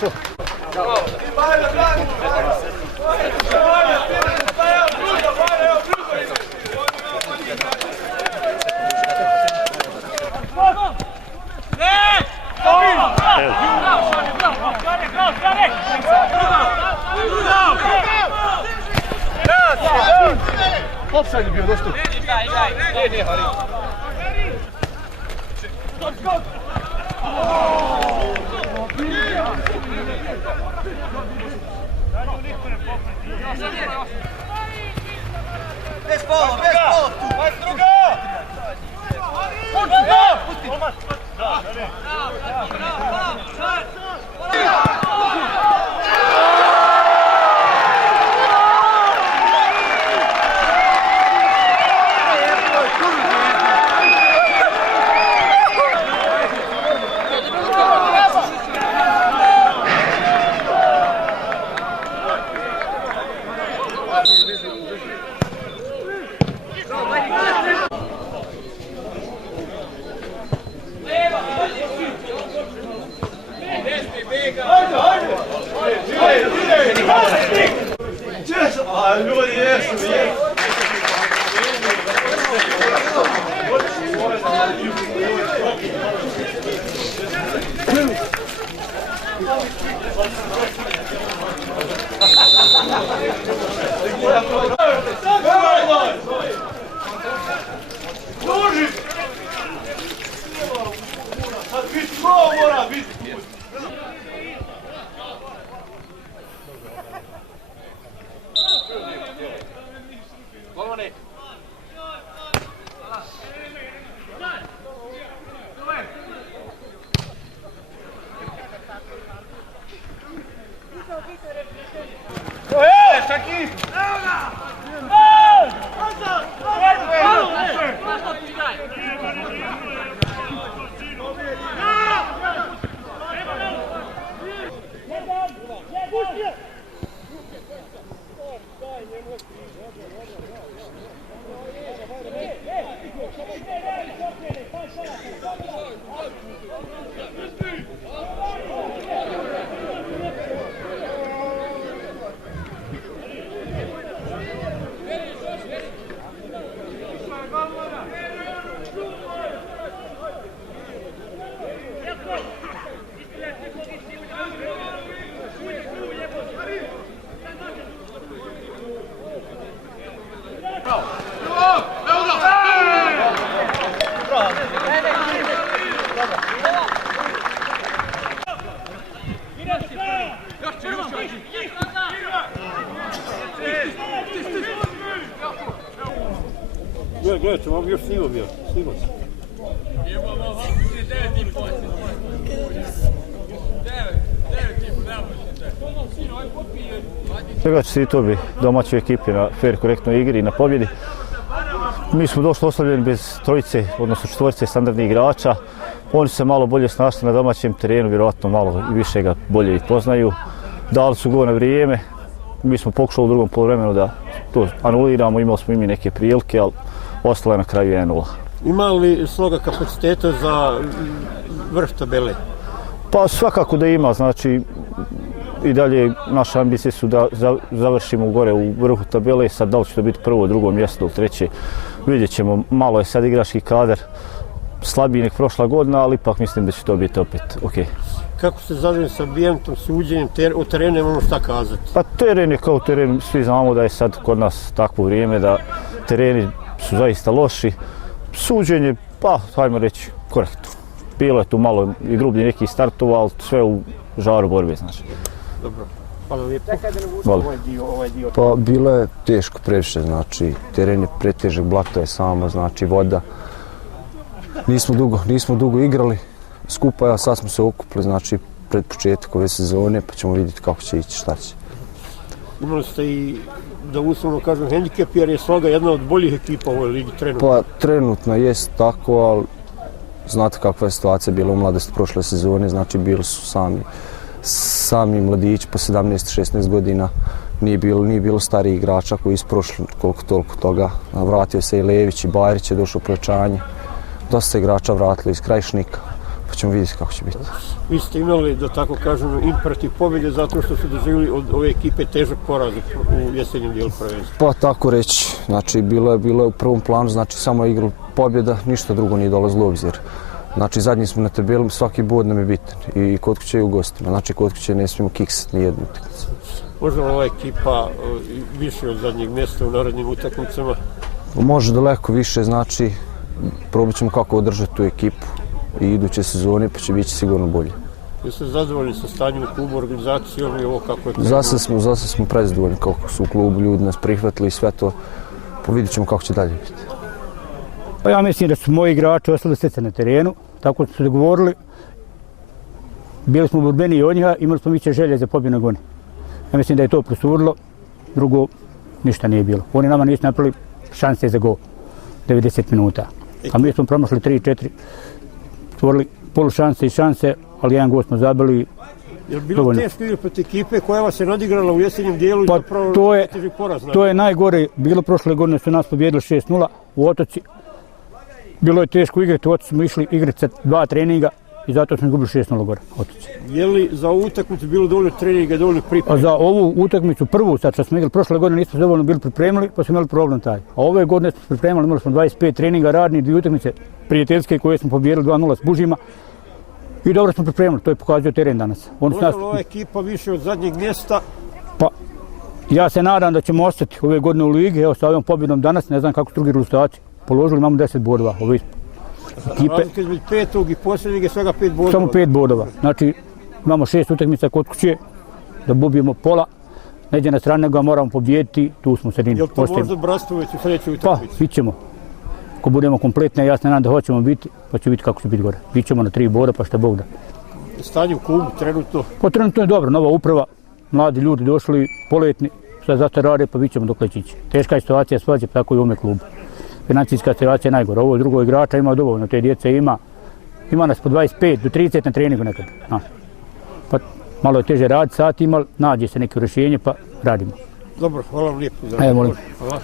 Maestro. Offside je bio dosta. Nije, Hari. Bez pola tu! Vas druga! Gledajte, vam još snimao bio, snimao se. Svega čestitao bi domaćoj ekipi na fair, korektnoj igri i na pobjedi. Mi smo došli oslabljeni bez trojice, odnosno četvorice standardnih igrača. Oni su se malo bolje snašli na domaćem terenu, vjerojatno malo i više ga bolje i poznaju. Dali su gol na vrijeme. Mi smo pokušali u drugom poluvremenu da to anuliramo, imali smo i mi neke prilike, ali ostalo je na kraju 1-0. Ima li Sloga kapaciteta za vrh tabele? Pa svakako da ima, znači i dalje naše ambicije su da završimo gore u vrhu tabele, sad da li će to biti prvo, drugo mjesto ili treće, vidjet ćemo, malo je sad igrački kadar slabiji nek prošla godina, ali ipak mislim da će to biti opet ok. Kako ste zadovoljni sa ambijentom, suđenjem, o terenu nemamo šta kazati? Pa teren je kao teren, svi znamo da je sad kod nas takvo vrijeme da tereni su zaista loši. Suđenje, pa hajmo reći, korektno. Bilo je tu malo i grublje nekih startova, ali sve u žaru borbe, znači. Dobro, hvala lijepo. Ovaj dio. Pa bilo je teško previše, znači teren je pretežak, blato je samo, znači voda. Nismo dugo igrali skupa, a sad smo se okupili, znači pred početak ove sezone, pa ćemo vidjeti kako će ići, šta će. Imali ste i, da uslovno kažem, hendikep, jer je Sloga jedna od boljih ekipa u ovoj ligi trenutno. Pa trenutno jest tako, ali znate kakva je situacija bila u mladosti prošle sezone, znači bili su sami mladići po 17-16 godina, nije bilo starih igrača koji su prošli koliko toliko toga. Vratio se i Lević i Bajrić je došlo pojačanje. Dosta igrača vratili iz Krajišnika, pa ćemo vidjeti kako će biti. Vi ste imali, da tako kažemo, imperativ pobjede zato što ste doživjeli od ove ekipe težak poraz u jesenjem dijelu prvenstva. Pa tako reći, znači bilo je u prvom planu, znači samo igra pobjeda, ništa drugo nije dolazilo u obzir. Znači zadnji smo na tabeli, svaki bod nam je bitan i kod kuće i u gostima, znači kod kuće ne smijemo kiksati ni jednu utakmicu. Može li ova ekipa više od zadnjeg mjesta u narednim utakmicama? Može daleko više, znači probat ćemo kako održati tu ekipu i iduće sezone, pa će biti sigurno bolje. Jeste zadovoljni sa stanjem u klubu, organizacijom i ovo kako je krenulo? Za sad smo prezadovoljni kako su u klubu ljudi nas prihvatili i sve to, pa vidjet ćemo kako će dalje biti. Pa ja mislim da su moji igrači ostali srce na terenu, tako su se dogovorili. Bili smo borbeniji od njega, imali smo više želje za pobjedu nego oni. Ja mislim da je to prosudilo, drugo ništa nije bilo. Oni nama nisu napravili šanse za gol, 90 minuta. A mi smo promašli 3-4, stvorili polu šanse i šanse, ali jedan gol smo zabili. Je li bilo teško igrati protiv ekipe koja vas je nadigrala u jesenjem dijelu i zapravo teži poraz? To je najgore. Bilo prošle godine su nas pobjedili 6-0 u Otoci. Bilo je teško igrati, u Otoci smo išli igrati sa 2 treninga i zato smo izgubili 6-0 gore. Otoci. Je li za ovu utakmicu bilo dovoljno treninga, dovoljno pripreme? A za ovu utakmicu prvu, sad što smo igrali prošle godine, nismo dovoljno bili pripremili, pa smo imali problem taj. A ove godine smo pripremili, imali smo 25 treninga radni, 2 utakmice prijateljske koje smo pobjedili 2-0 s Bužima. I dobro smo pripremili, to je pokazao teren danas. Može li ova ekipa više od zadnjeg mjesta? Pa, ja se nadam da ćemo ostati ove godine u ligi, evo sa ovom pobjedom danas, ne znam kako su drugi rezultati. Položili, imamo 10 bodova ove ekipe. Razlika između petog i posljednjeg je svega 5 bodova. Samo 5 bodova, znači imamo 6 utakmica kod kuće, da bubijemo pola, neđe na strane ga moramo pobijediti, tu smo u sredini. Je li to možda Brastvović u sljedećoj utakmici? Pa, bit ćemo. Ako budemo kompletni, ja se nadam da hoćemo biti, pa će biti kako će biti gore. Bićemo na 3 boda, pa šta Bog da. Stanje u klubu trenutno? Pa trenutno je dobro, nova uprava, mladi ljudi došli, poletni, sve zašto rade, pa bit ćemo dokle će ići. Teška je situacija svađe, tako i u ovome klubu. Financijska situacija je najgora. Ovo drugo igrača ima dovoljno, te djece ima nas po 25 do 30 na treningu nekad. Pa malo je teže raditi satima, ali nađe se neko rješenje, pa radimo. Dobro, hvala vam lijepo. Evo, molim. Hvala.